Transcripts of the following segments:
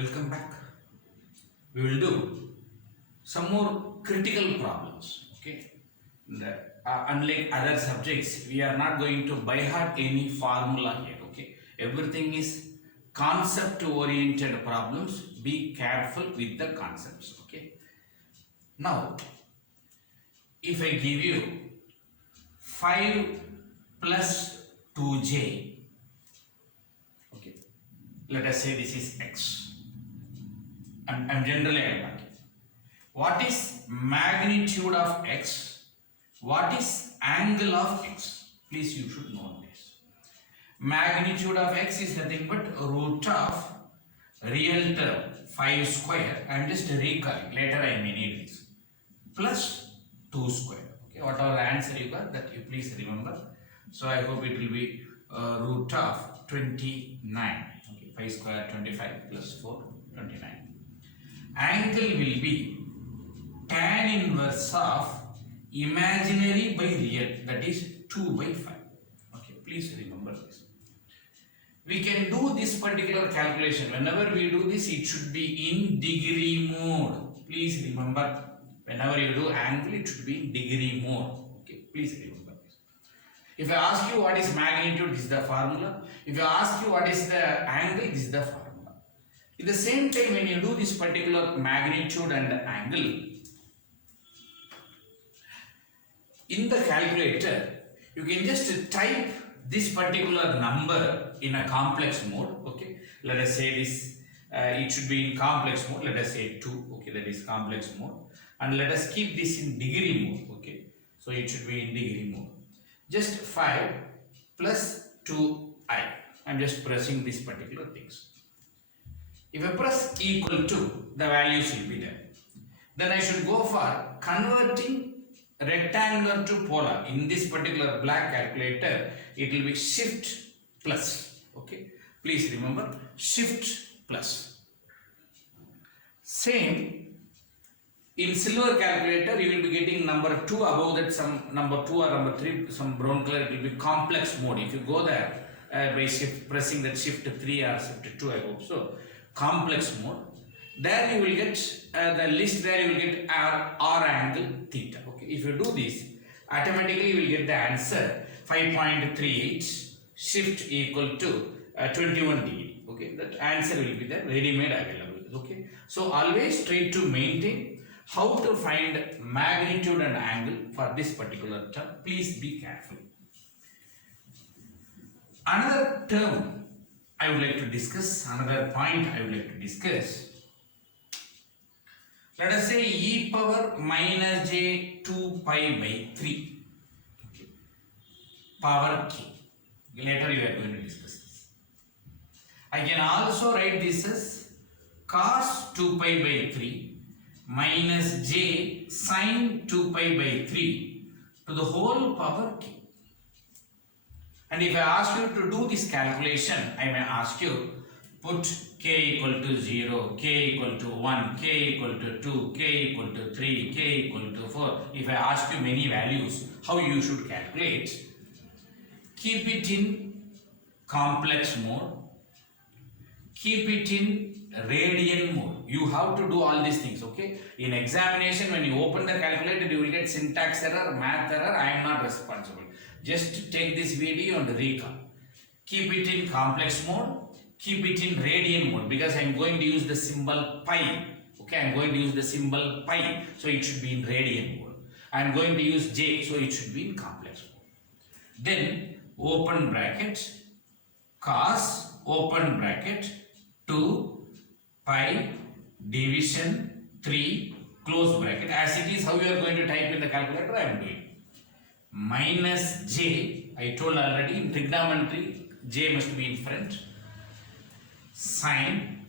Welcome back. We will do some more critical problems. Okay. Unlike other subjects, we are not going to by heart any formula here. Okay. Everything is concept oriented problems. Be careful with the concepts. Okay. Now, if I give you 5 plus 2j, okay, let us say this is x. I'm generally talking. What is magnitude of x? What is angle of x? Please, you should know this. Magnitude of x is nothing but root of real term 5 square. I am just recalling. Later I may need this. Plus 2 square. Okay, whatever answer you got, that you please remember. So I hope it will be root of 29. Okay, 5 square 25 plus 4 29. Angle will be tan inverse of imaginary by real, that is 2 by 5. Okay, please remember this. We can do this particular calculation. Whenever we do this, it should be in degree mode. Please remember, whenever you do angle, it should be in degree mode. Okay, please remember this. If I ask you what is magnitude, this is the formula. If I ask you what is the angle, this is the formula. At the same time, when you do this particular magnitude and angle, in the calculator, you can just type this particular number in a complex mode. Okay, let us say this, it should be in complex mode. Let us say 2. Okay, that is complex mode. And let us keep this in degree mode. Okay, so it should be in degree mode. Just 5 plus 2i. I'm just pressing these particular things. If I press equal to, the values will be there. Then I should go for converting rectangular to polar. In this particular black calculator, it will be shift plus. Okay, please remember, shift plus. Same in silver calculator, you will be getting number 2 above that, some number 2 or number 3, some brown color. It will be complex mode. If you go there by pressing that shift 3 or shift 2, I hope so, complex mode, there you will get the list, there you will get r angle theta. Okay, if you do this, automatically you will get the answer 5.38 shift equal to 21 degree. Okay, that answer will be there, ready made available. Okay, so always try to maintain how to find magnitude and angle for this particular term. Please be careful. Another term I would like to discuss, another point I would like to discuss. Let us say e power minus j 2 pi by 3. Okay. Power k. Later you are going to discuss this. I can also write this as cos 2 pi by 3 minus j sin 2 pi by 3 to the whole power k. And if I ask you to do this calculation, I may ask you, put k equal to 0, k equal to 1, k equal to 2, k equal to 3, k equal to 4. If I ask you many values, how you should calculate? Keep it in complex mode. Keep it in radian mode. You have to do all these things, okay? In examination, when you open the calculator, you will get syntax error, math error. I am not responsible. Just take this video and recall. Keep it in complex mode. Keep it in radian mode, because I am going to use the symbol pi. Okay, I am going to use the symbol pi, so it should be in radian mode. I am going to use j, so it should be in complex mode. Then open bracket cos open bracket 2 pi division 3 close bracket. As it is, how you are going to type in the calculator, I am doing. Minus j, I told already, in trigonometry, j must be in front. Sin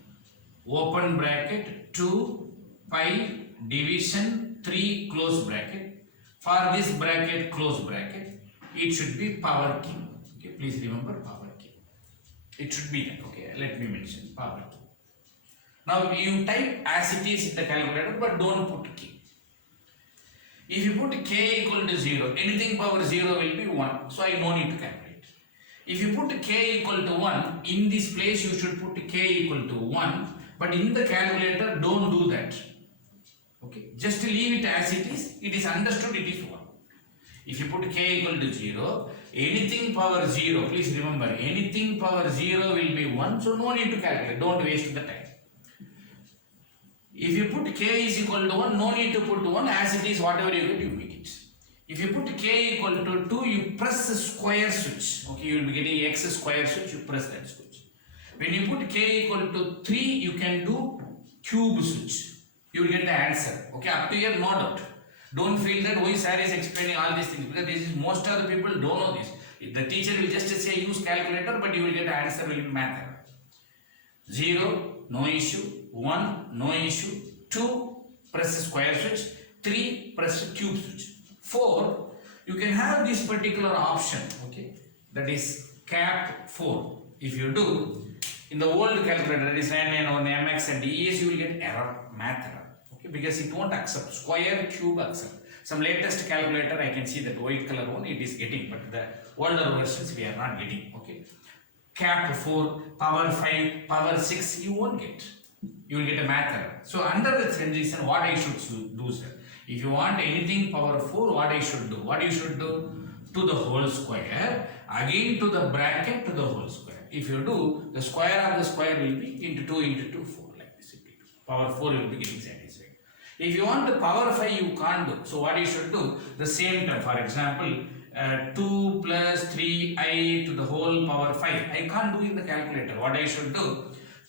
open bracket 2 pi division 3 close bracket. For this bracket close bracket, it should be power k. Okay, please remember power k. It should be that. Okay, let me mention power k. Now you type as it is in the calculator, but don't put k. If you put k equal to 0, anything power 0 will be 1. So I no need to calculate. If you put k equal to 1, in this place you should put k equal to 1. But in the calculator, don't do that. Okay, just leave it as it is. It is understood, it is 1. If you put k equal to 0, anything power 0, please remember, anything power 0 will be 1, so no need to calculate, don't waste the time. If you put k is equal to 1, no need to put 1, as it is, whatever you get, you make it. If you put k equal to 2, you press the square switch. Okay, you will be getting x square switch, you press that switch. When you put k equal to 3, you can do cube switch. You will get the answer. Okay, up to here, no doubt. Don't feel that why sir is explaining all these things, because this is most of the people don't know this. The teacher will just say use calculator, but you will get the answer will be math. 0, no issue. 1, no issue. 2, press the square switch. 3, press the cube switch. 4, you can have this particular option, okay, that is cap 4. If you do, in the old calculator, that is 991 MX and ES, you will get error, math error, okay, because it won't accept square, cube accept. Some latest calculator, I can see that white color one, it is getting, but the older versions we are not getting, okay. Cap 4, power 5, power 6, you won't get. You will get a math error. So under this condition, what I should do, sir? If you want anything power 4, what I should do? What you should do? To the whole square, again to the bracket to the whole square. If you do, the square of the square will be into 2 into 2, 4, like this. Power 4 will be getting satisfied. If you want the power 5, you can't do. So what you should do? The same term. For example, 2 plus 3i to the whole power 5. I can't do in the calculator. What I should do?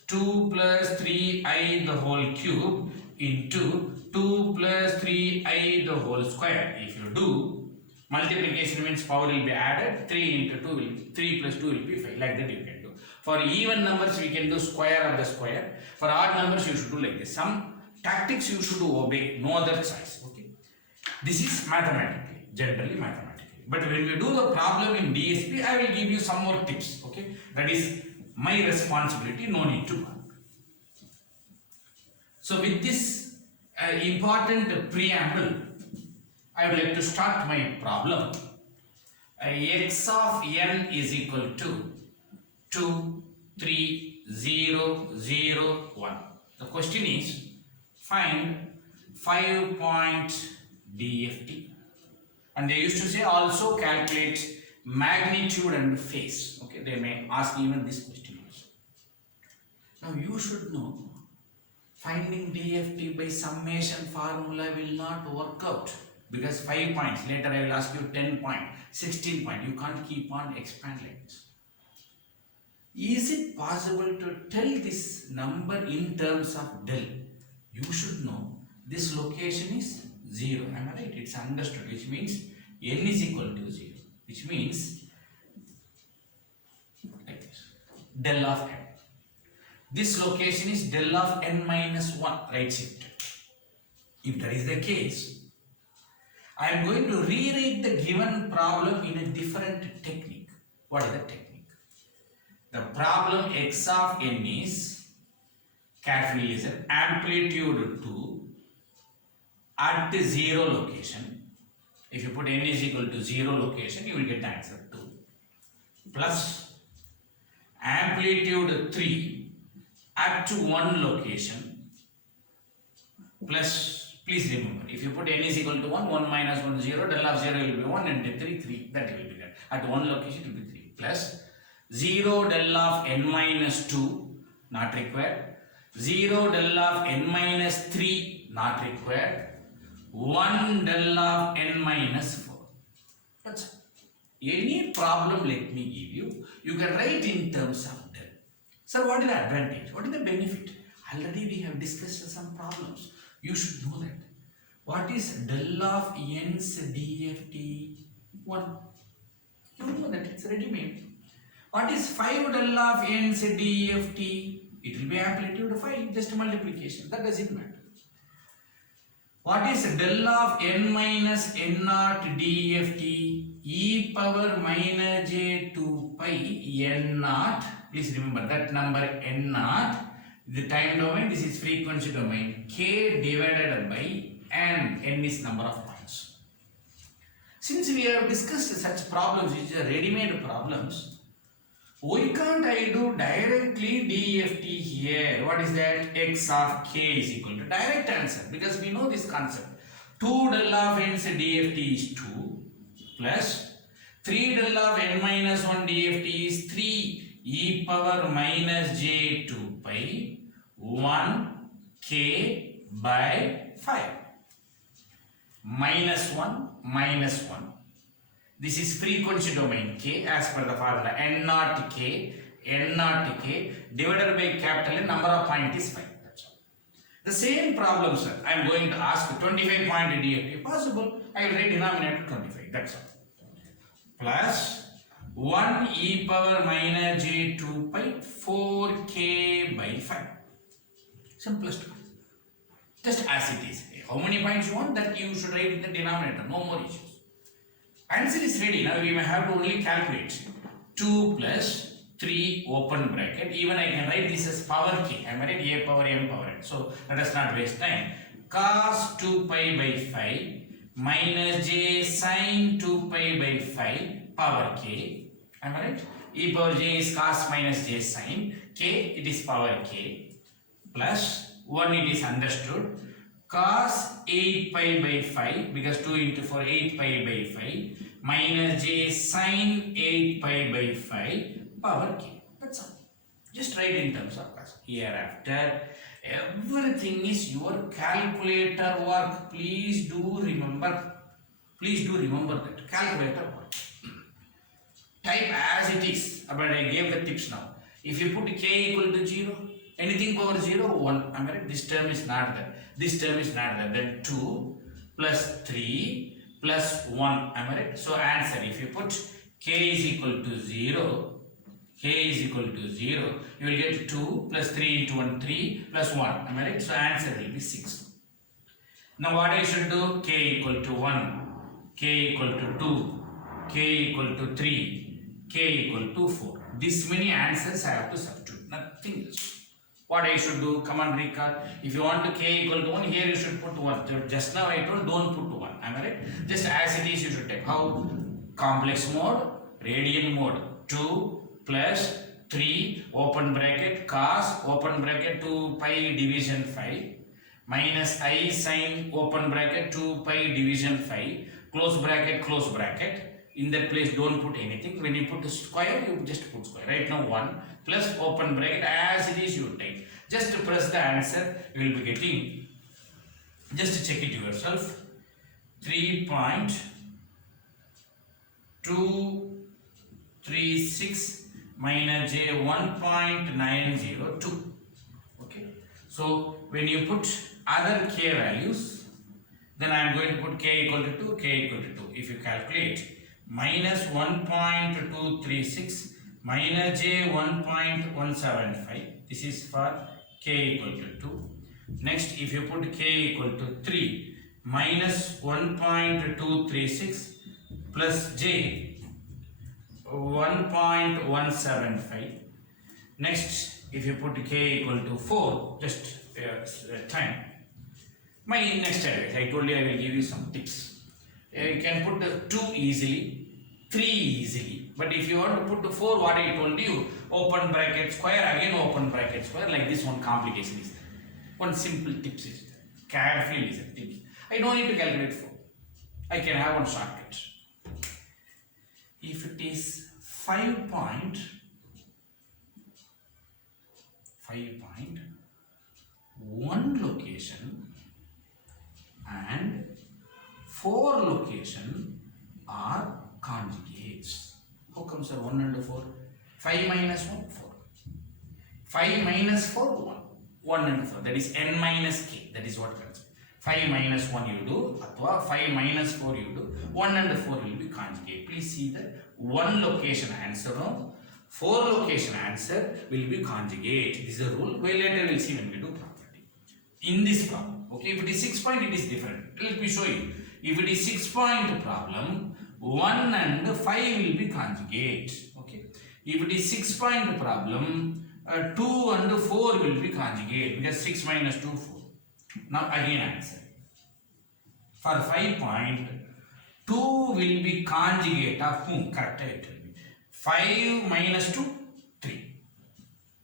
2 plus 3i the whole cube into 2 plus 3i the whole square. If you do, multiplication means power will be added, 3 into 2 will be 3 plus 2 will be 5. Like that you can do. For even numbers, we can do square of the square. For odd numbers, you should do like this. Some tactics you should obey, no other choice. Okay. This is mathematically, generally mathematically. But when we do the problem in DSP, I will give you some more tips. Okay. That is my responsibility, no need to work. So with this important preamble, I would like to start my problem. X of n is equal to 2, 3, 0, 0, 1. The question is, find 5-point DFT. And they used to say also calculate magnitude and phase. Okay, they may ask even this question also. Now you should know, finding DFT by summation formula will not work out. Because 5 points, later I will ask you 10 point, 16 point, you can't keep on expanding this. Is it possible to tell this number in terms of del? You should know this location is 0, am I right? It's understood, which means n is equal to 0, which means like this, del of n. This location is del of n minus 1, right shift. If that is the case, I am going to rewrite the given problem in a different technique. What is the technique? The problem x of n is, carefully listen, amplitude 2 at the 0 location. If you put n is equal to 0 location, you will get the answer 2. Plus amplitude 3 at 1 location. Plus, please remember, if you put n is equal to 1, 1 minus 1, 0, del of 0 will be 1 and 3, 3. That will be there. At 1 location, it will be 3. Plus 0 del of n minus 2, not required. 0 del of n minus 3, not required. 1 del of n minus 4. That's it. Any problem let me give you, you can write in terms of del. Sir, what is the advantage? What is the benefit? Already we have discussed some problems. You should know that. What is del of n's DFT? 1. You know that it's ready-made. What is 5 del of n's DFT? It will be amplitude 5, just multiplication. That doesn't matter. What is del of n minus n naught DFT? E power minus j 2 pi n naught. Please remember that number n naught. The time domain, this is frequency domain. K divided by n. N is number of points. Since we have discussed such problems, which are ready-made problems, why can't I do directly DFT here. What is that? X of k is equal to direct answer because we know this concept. 2 del of n's dft is 2 plus 3 del of n minus 1 dft is 3 e power minus j 2 pi 1 k by 5. Minus 1. This is frequency domain k as per the formula n naught k divided by capital N, number of point is 5. That's all. The same problem, sir. I am going to ask 25 point DFT. Possible. I will write denominator 25. That's all. Plus 1 e power minus j 2 pi 4k by 5. Simplest one. Just as it is. How many points you want, that you should write in the denominator. No more issues. Answer is ready. Now we may have to only calculate. 2 plus 3 open bracket. Even I can write this as power k. I am writing a power m power n. So let us not waste time. Cos 2 pi by 5 minus j sin 2 pi by 5 power k. Am I right? E power j is cos minus j sin. K, it is power k. Plus 1, it is understood. Cos 8 pi by 5 because 2 into 4 8 pi by 5 minus j sin 8 pi by 5 power k. That's all. Just write in terms of cos. Hereafter, everything is your calculator work. Please do remember that calculator work. Type as it is. But I gave the tips now. If you put k equal to 0, anything power 0, 1. I mean, this term is not there. This term is not there. Then 2 plus 3 plus 1. Am I right? So answer, if you put k is equal to 0, you will get 2 plus 3 into 1, 3 plus 1. Am I right? So answer will be 6. Now what I should do? K equal to 1, k equal to 2, k equal to 3, k equal to 4. This many answers I have to substitute. Nothing else. What I should do? Come on, recall. If you want to k equal to 1, here you should put 1. Just now I told don't put 1. Am I right? Just as it is you should take. How? Complex mode, radian mode. 2 plus 3 open bracket cos open bracket 2 pi division 5 minus I sin open bracket 2 pi division 5 close bracket. In that place don't put anything. When you put the square, you just put square. Right now 1 plus open bracket as it is you take. Just press the answer, you will be getting. Just check it yourself. 3.236 minus j 1.902. Okay. So when you put other k values, then I am going to put k equal to 2, k equal to 2. If you calculate minus 1.236 minus j 1.175, this is for k equal to 2. Next, if you put k equal to 3 minus 1.236 plus j 1.175. Next, if you put k equal to 4, just time. My next advice, I told you I will give you some tips. You can put 2 easily, 3 easily. But if you want to put 4, what I told you, open bracket square, again open bracket square, like this one complication is there. One simple tips is there. Carefully listen, tips. I don't need to calculate 4. I can have one shortcut. If it is 5.1 location and 4 location are conjugates. How come, sir? 1 and 4? 5 minus 1, 4. 5 minus 4, 1. 1 and 4. That is n minus k. That is what comes. 5 minus 1 you do, or 5 minus 4 you do. 1 and 4 will be conjugate. Please see that 1 location answer, no? 4 location answer will be conjugate. This is a rule. Well, later we will see when we do property. In this problem, okay, if it is 6 point, it is different. Let me show you. If it is 6 point problem, 1 and 5 will be conjugate. Okay. If it is 6 point problem, 2 and 4 will be conjugate because 6 minus 2, 4. Now again answer. For 5 point, 2 will be conjugate of whom? Correct. 5 minus 2, 3.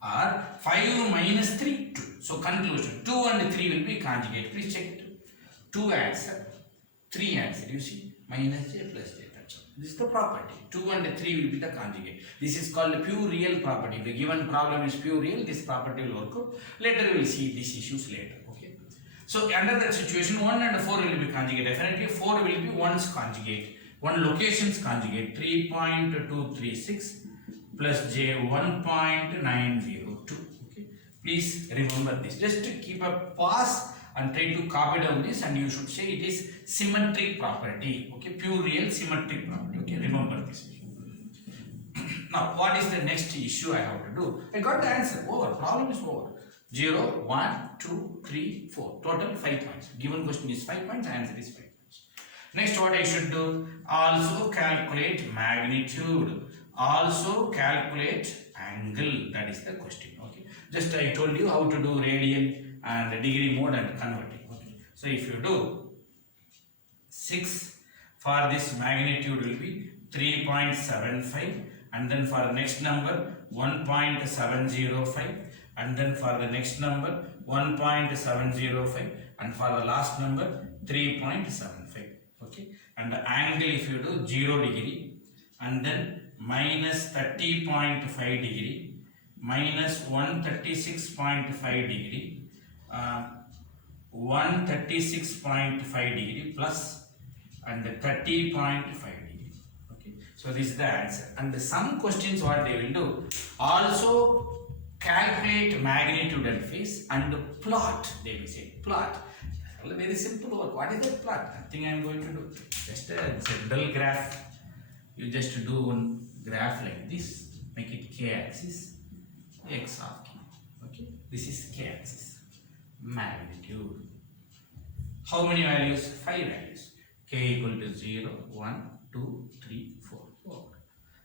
or 5 minus 3, 2. So conclusion, 2 and 3 will be conjugate. Please check it. 2 answer, 3 answer. You see, minus j plus j. That's all. This is the property. 2 and 3 will be the conjugate. This is called a pure real property. The given problem is pure real. This property will work out. Later we will see these issues later. Okay. So under that situation, 1 and 4 will be conjugate. Definitely 4 will be 1's conjugate. 1 location's conjugate. 3.236 plus j 1.902. Okay. Please remember this. Just to keep a pause and try to copy down this, and you should say it is symmetric property. Okay, pure real symmetric property. Okay, remember this. Now, what is the next issue I have to do? I got the answer. Over. Problem is over. 0, 1, 2, 3, 4. Total 5 points. Given question is 5 points. Answer is 5 points. Next, what I should do? Also calculate magnitude. Also calculate angle. That is the question. Okay. Just I told you how to do radian and degree mode and converting. Okay. So if you do 6 for this magnitude will be 3.75, and then for the next number 1.705, and then for the next number 1.705, and for the last number 3.75. Okay. And the angle if you do 0 degree, and then minus 30.5 degree, minus 136.5 degree, 136.5 degree plus and 30.5 degree. Okay, so this is the answer. And some questions what they will do, also calculate magnitude and phase and plot. They will say plot. Very simple work. What is the plot? Nothing I am going to do. Just a general graph. You just do one graph like this. Make it k-axis, x of k. Okay, this is k-axis. Magnitude. How many values? 5 values. K equal to 0, 1, 2, 3, 4, 4.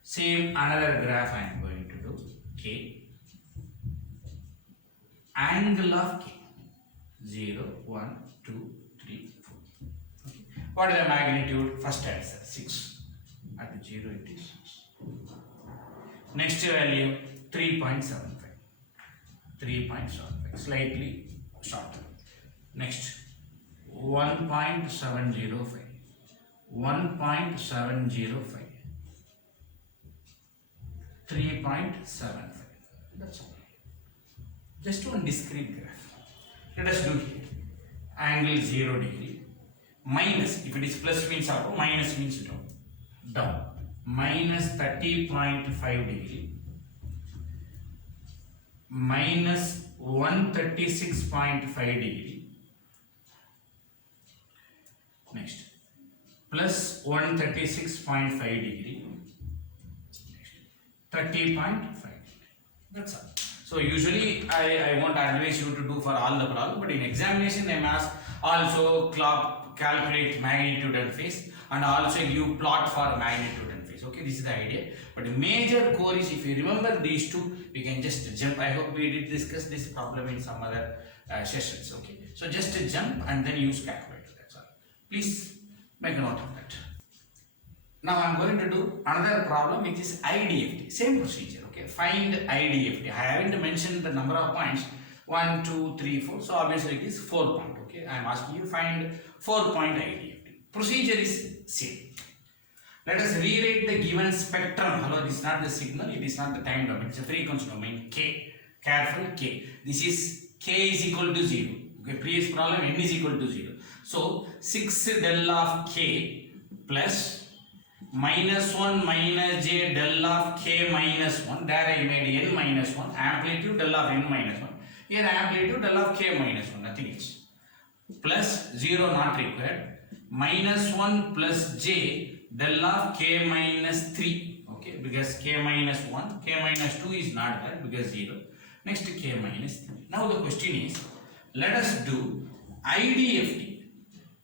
Same another graph I am going to do. K. Angle of K. 0, 1, 2, 3, 4. Okay. What is the magnitude? First answer 6. At 0 it is 6. Next value 3.75. 3.75. Slightly shorter. Next 1.705. 1.705. 3.75. That's all. Just one discrete graph. Let us do here. Angle 0 degree. Minus, if it is plus means up, minus means down. Down. Minus 30.5 degree. Minus 136.5 degree. Next. Plus 136.5 degree. Next. 30.5. That's all. So usually I won't advise you to do for all the problem, but in examination they ask also calculate magnitude and phase, and also you plot for magnitude and phase. Okay, this is the idea. But the major core is, if you remember these two, we can just jump. I hope we did discuss this problem in some other sessions. Okay, so just jump and then use calculator. That's all. Please make a note of that. Now I am going to do another problem which is IDFT. Same procedure. Okay, find IDFT. I haven't mentioned the number of points 1, 2, 3, 4. So obviously it is 4 point. Okay, I am asking you find 4-point IDFT. Procedure is same. Let us rewrite the given spectrum. Hello, this is not the signal. It is not the time domain. It's a frequency domain K. Careful K. This is K is equal to 0. Okay, previous problem N is equal to 0. So 6 del of K plus minus 1 minus j del of k minus 1. There I made n minus 1. Amplitude del of n minus 1. Here amplitude del of k minus 1. Nothing else. Plus 0 not required. Minus 1 plus j del of k minus 3. Okay, because k minus 1. K minus 2 is not there because 0. Next k minus 3. Now the question is, let us do IDFT.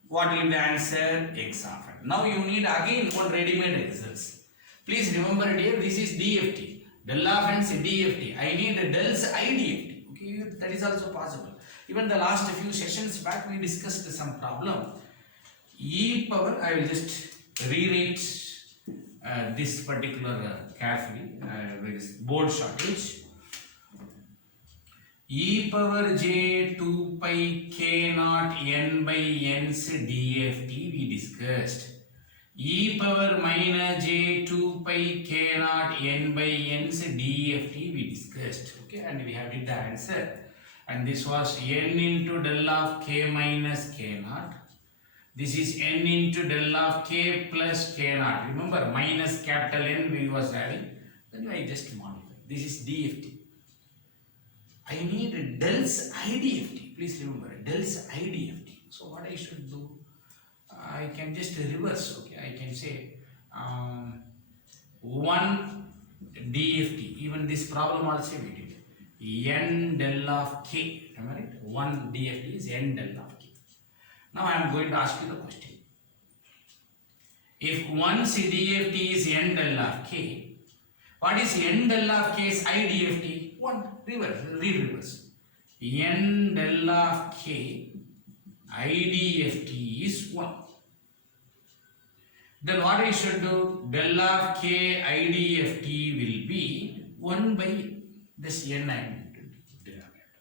What will be the answer? X of n. Now you need again one ready-made results. Please remember dear, this is DFT. Del of n is DFT. I need del's IDFT. Okay, that is also possible. Even the last few sessions back we discussed some problem. E power, I will just rewrite this particular carefully with this board shortage. e power j 2 pi k naught n by n's dft we discussed. E power minus j 2 pi k naught n by n's dft we discussed. Okay, and we have did the answer. And this was n into del of k minus k naught. This is n into del of k plus k naught. Remember, minus capital N we was having. Then I just modify. This is dft. I need del's IDFT. Please remember, del's IDFT. So what I should do? I can just reverse. Okay, I can say 1 DFT. Even this problem also we did. N del of k. Am I right? 1 DFT is n del of k. Now I am going to ask you the question. If 1 DFT is n del of k, what is n del of k's IDFT? 1. Reverse. Read reverse. N del of k IDFT is 1. Then what I should do? Del of k IDFT will be 1 by this n I am to denominator.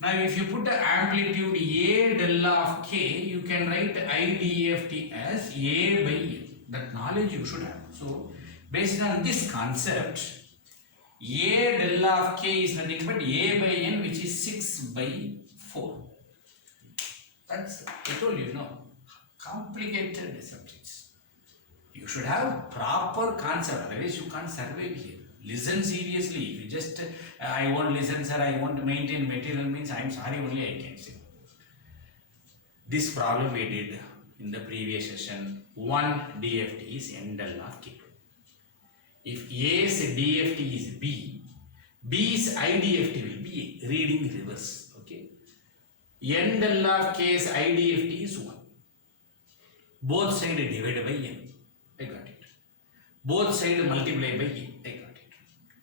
Now if you put the amplitude A del of k, you can write IDFT as A by n. That knowledge you should have. So based on this concept, A del of k is nothing but A by n, which is 6 by 4. That's, I told you, no, complicated subjects. You should have proper concept, otherwise you can't survive here. Listen seriously. If you just, I won't listen, sir, I want to maintain material, means I am sorry, only I can say. This problem we did in the previous session. 1 DFT is n del of k. If A's DFT is B, B's IDFT will be A, reading reverse. Okay. N del of K's IDFT is 1. Both sides divided by n. I got it. Both sides multiply by n. I got it.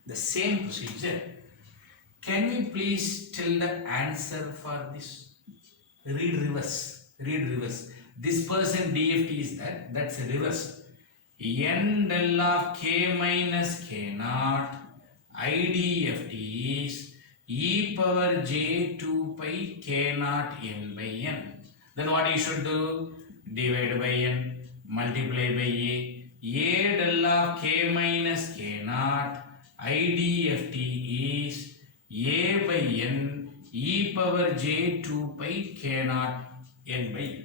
The same procedure. Can we please tell the answer for this? Read reverse. Read reverse. This person DFT is that. That's reverse. N del of k minus k naught IDFT is e power j 2 pi k naught n by n. Then what you should do? Divide by n, multiply by a. A del of k minus k naught IDFT is a by n e power j 2 pi k naught n by n.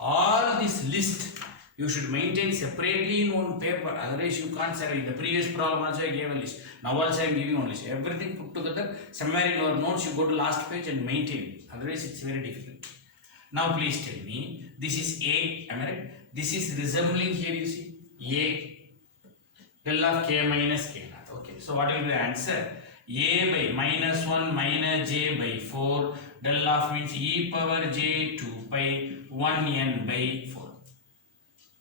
All this list you should maintain separately in one paper, otherwise you can't survive. In the previous problem also I gave a list. Now also I am giving one list. Everything put together, somewhere in your notes you go to last page and maintain it. Otherwise it's very difficult. Now please tell me, this is A, am I right? This is resembling here, you see, A del of k minus k naught. Okay, so what will be the answer? A by minus 1 minus j by 4 del of means e power j 2 pi 1 n by 4.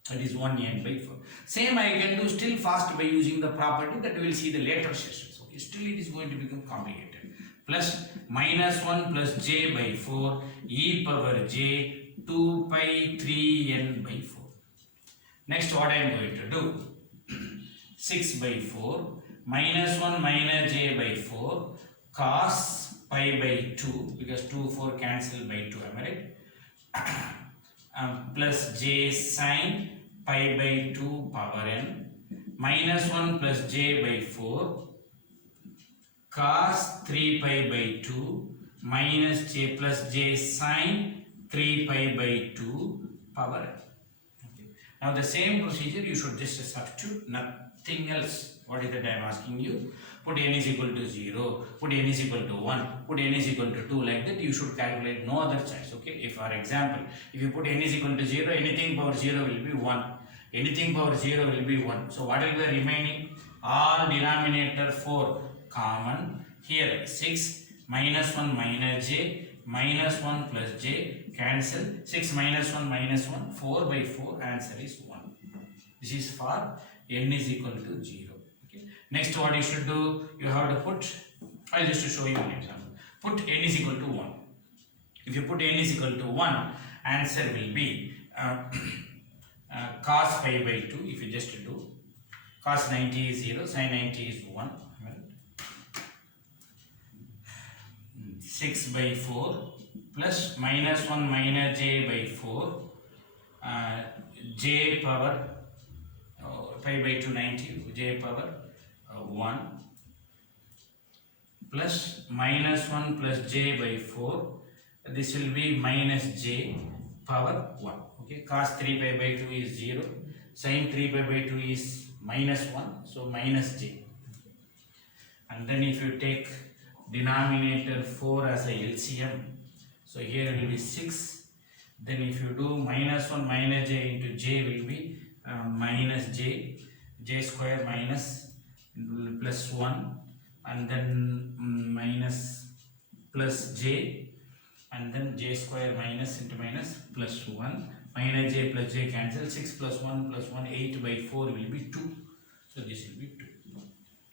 That is 1 n by 4. Same I can do still fast by using the property that we will see the later sessions. Okay, still it is going to become complicated. Plus minus 1 plus j by 4 e power j 2 pi 3 n by 4. Next what I am going to do? 6 by 4 minus 1 minus j by 4 cos pi by 2, because 2 4 cancel by 2, am I right? Plus j sin pi by 2 power n minus 1 plus j by 4 cos 3 pi by 2 minus j plus j sin 3 pi by 2 power n. Okay. Now the same procedure you should just substitute, nothing else. What is that I am asking you? Put n is equal to 0, put n is equal to 1, put n is equal to 2, like that you should calculate, no other choice. Okay, if for example, if you put n is equal to 0, anything power 0 will be 1, anything power 0 will be 1. So what will be the remaining? All denominator 4 common. Here 6 minus 1 minus j minus 1 plus j cancel. 6 minus 1 minus 1, 4 by 4, answer is 1. This is for n is equal to 0. Next what you should do, you have to put, I'll just show you an example. Put n is equal to 1. If you put n is equal to 1, answer will be cos pi by 2. If you just do cos 90 is 0, sin 90 is 1. 6 by 4 plus minus 1 minus j by 4 j power 5 by 2 90 j power 1 plus minus 1 plus j by 4, this will be minus j power 1. Okay, cos 3 pi by 2 is 0, sin 3 pi by 2 is minus 1, so minus j. And then if you take denominator 4 as a LCM, so here will be 6, then if you do minus 1 minus j into j will be minus j square minus plus 1, and then minus plus j, and then j square minus into minus plus 1, minus j plus j cancel, 6 plus 1 plus 1, 8 by 4 will be 2, so this will be 2.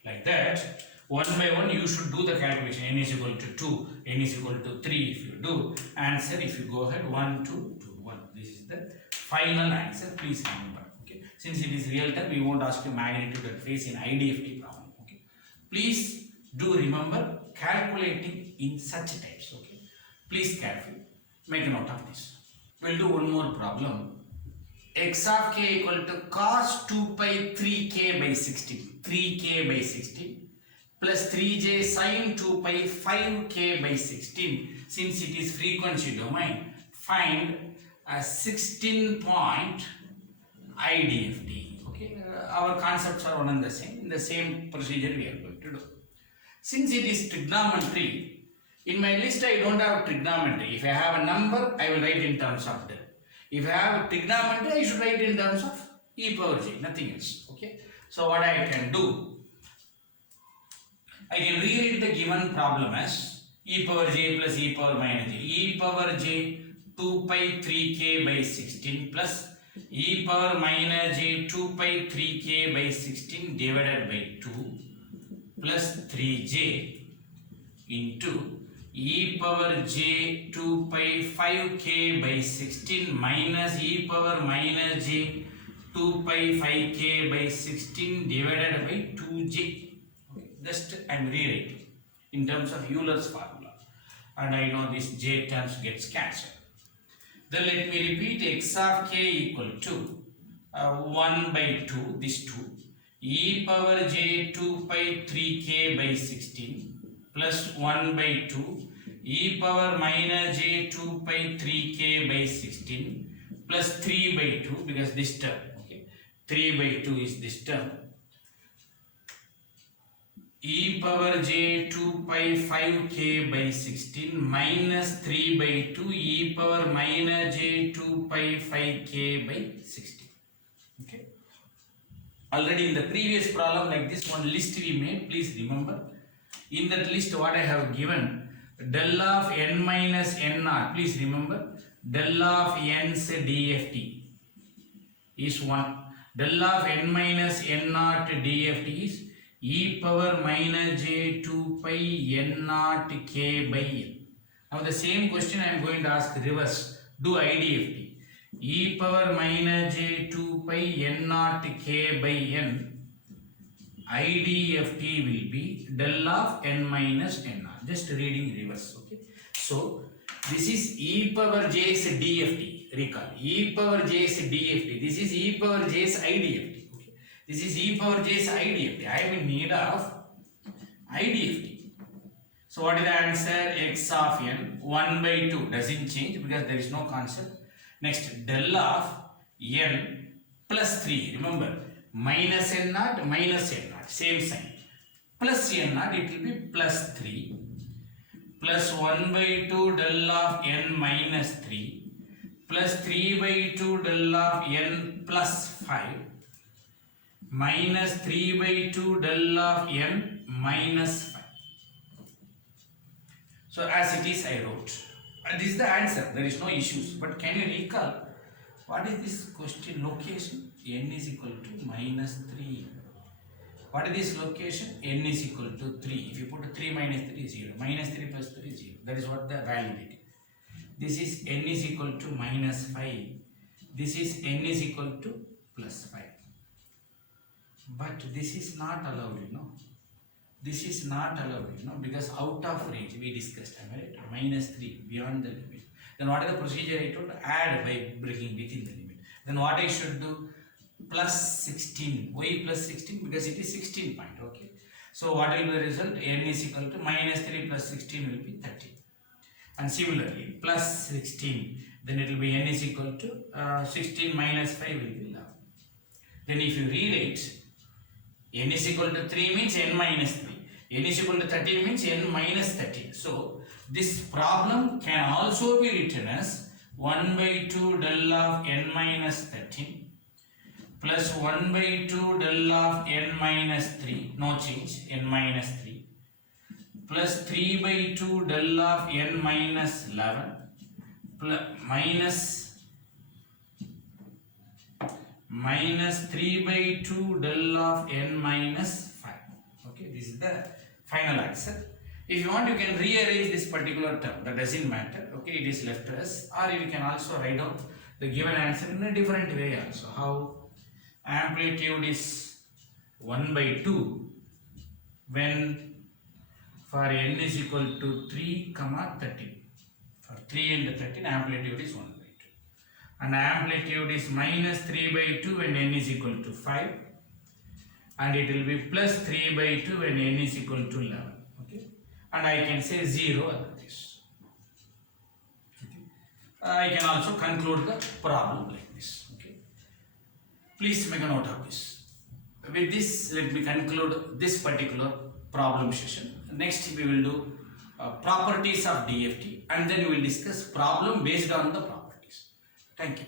Like that, one by one you should do the calculation. N is equal to 2, n is equal to 3. If you do answer, if you go ahead 1 2 2 1, this is the final answer. Please remember. Okay, since it is real time, we won't ask you magnitude that face in IDFT problem. Okay, please do remember calculating in such types. Okay, please carefully make a note of this. We'll do one more problem. X of k equal to cos 2 pi 3k by 16, 3k by 16 plus 3j sin 2 pi 5k by 16. Since it is frequency domain, find a 16-point IDFT. Okay, our concepts are one and the same. In the same procedure we are going to do. Since it is trigonometry, in my list I don't have trigonometry. If I have a number, I will write in terms of del. If I have trigonometry, I should write in terms of e power j, nothing else. Okay, so what I can do, I can rewrite the given problem as e power j plus e power minus j. E power j 2 pi 3k by 16 plus e power minus j 2 pi 3k by 16 divided by 2 plus 3j into e power j 2 pi 5k by 16 minus e power minus j 2 pi 5k by 16 divided by 2j. Just I am rewriting in terms of Euler's formula, and I know this j terms gets cancelled. Then let me repeat, x of k equal to 1 by 2, this 2, e power j 2 pi 3k by 16 plus 1 by 2 e power minus j 2 pi 3k by 16 plus 3 by 2, because this term, okay, 3 by 2 is this term, e power j 2 pi 5k by 16 minus 3 by 2 e power minus j 2 pi 5k by 16. Okay, already in the previous problem like this one list we made, please remember. In that list what I have given, del of n minus n naught, please remember, del of n's DFT is 1, del of n minus n naught DFT is e power minus j 2 pi n naught k by n. Now the same question I am going to ask reverse, do IDFT. E power minus j 2 pi n naught k by n, IDFT will be del of n minus n naught. Just reading reverse. Okay, so this is e power j's DFT. Recall, e power j's DFT. This is e power j's IDFT. This is e power j's IDFT. I am in need of IDFT. So what is the answer? X of n 1 by 2 doesn't change because there is no concept. Next, del of n plus 3. Remember, minus n naught minus n naught, same sign. Plus n naught, it will be plus 3 plus 1 by 2 del of n minus 3 plus 3 by 2 del of n plus 5 minus 3 by 2 del of n minus 5. So as it is I wrote. This is the answer. There is no issues. But can you recall what is this question location? N is equal to minus 3. What is this location? N is equal to 3. If you put 3 minus 3 is 0. Minus 3 plus 3 is 0. That is what the validity. This is n is equal to minus 5. This is n is equal to plus 5. But this is not allowed, you know. this is not allowed, because out of range we discussed, am I right? Minus 3 beyond the limit. Then what is the procedure I told? Add by breaking within the limit. Then what I should do? Plus 16. Why plus 16? Because it is 16 point. Okay. So what will be the result? N is equal to minus 3 plus 16 will be 30. And similarly, plus 16. Then it will be N is equal to 16 minus 5 will be 11. Then if you rewrite, N is equal to 3 means N minus 3. N is equal to 13 means N minus 13. So this problem can also be written as 1 by 2 del of N minus 13 plus 1 by 2 del of N minus 3, no change, N minus 3, plus 3 by 2 del of N minus 11 plus minus 3 by 2 del of N minus 5. Okay, this is the final answer. If you want, you can rearrange this particular term, that doesn't matter. Okay, it is left to us, or you can also write out the given answer in a different way also. How? Amplitude is 1 by 2 when for N is equal to 3, 13. For 3 and 13, amplitude is 1 by 2. And amplitude is minus 3 by 2 when N is equal to 5. And it will be plus 3 by 2 when N is equal to 11. Okay. And I can say 0 like this. Okay. I can also conclude the problem like this. Okay. Please make a note of this. With this, let me conclude this particular problem session. Next, we will do properties of DFT, and then we will discuss problem based on the properties. Thank you.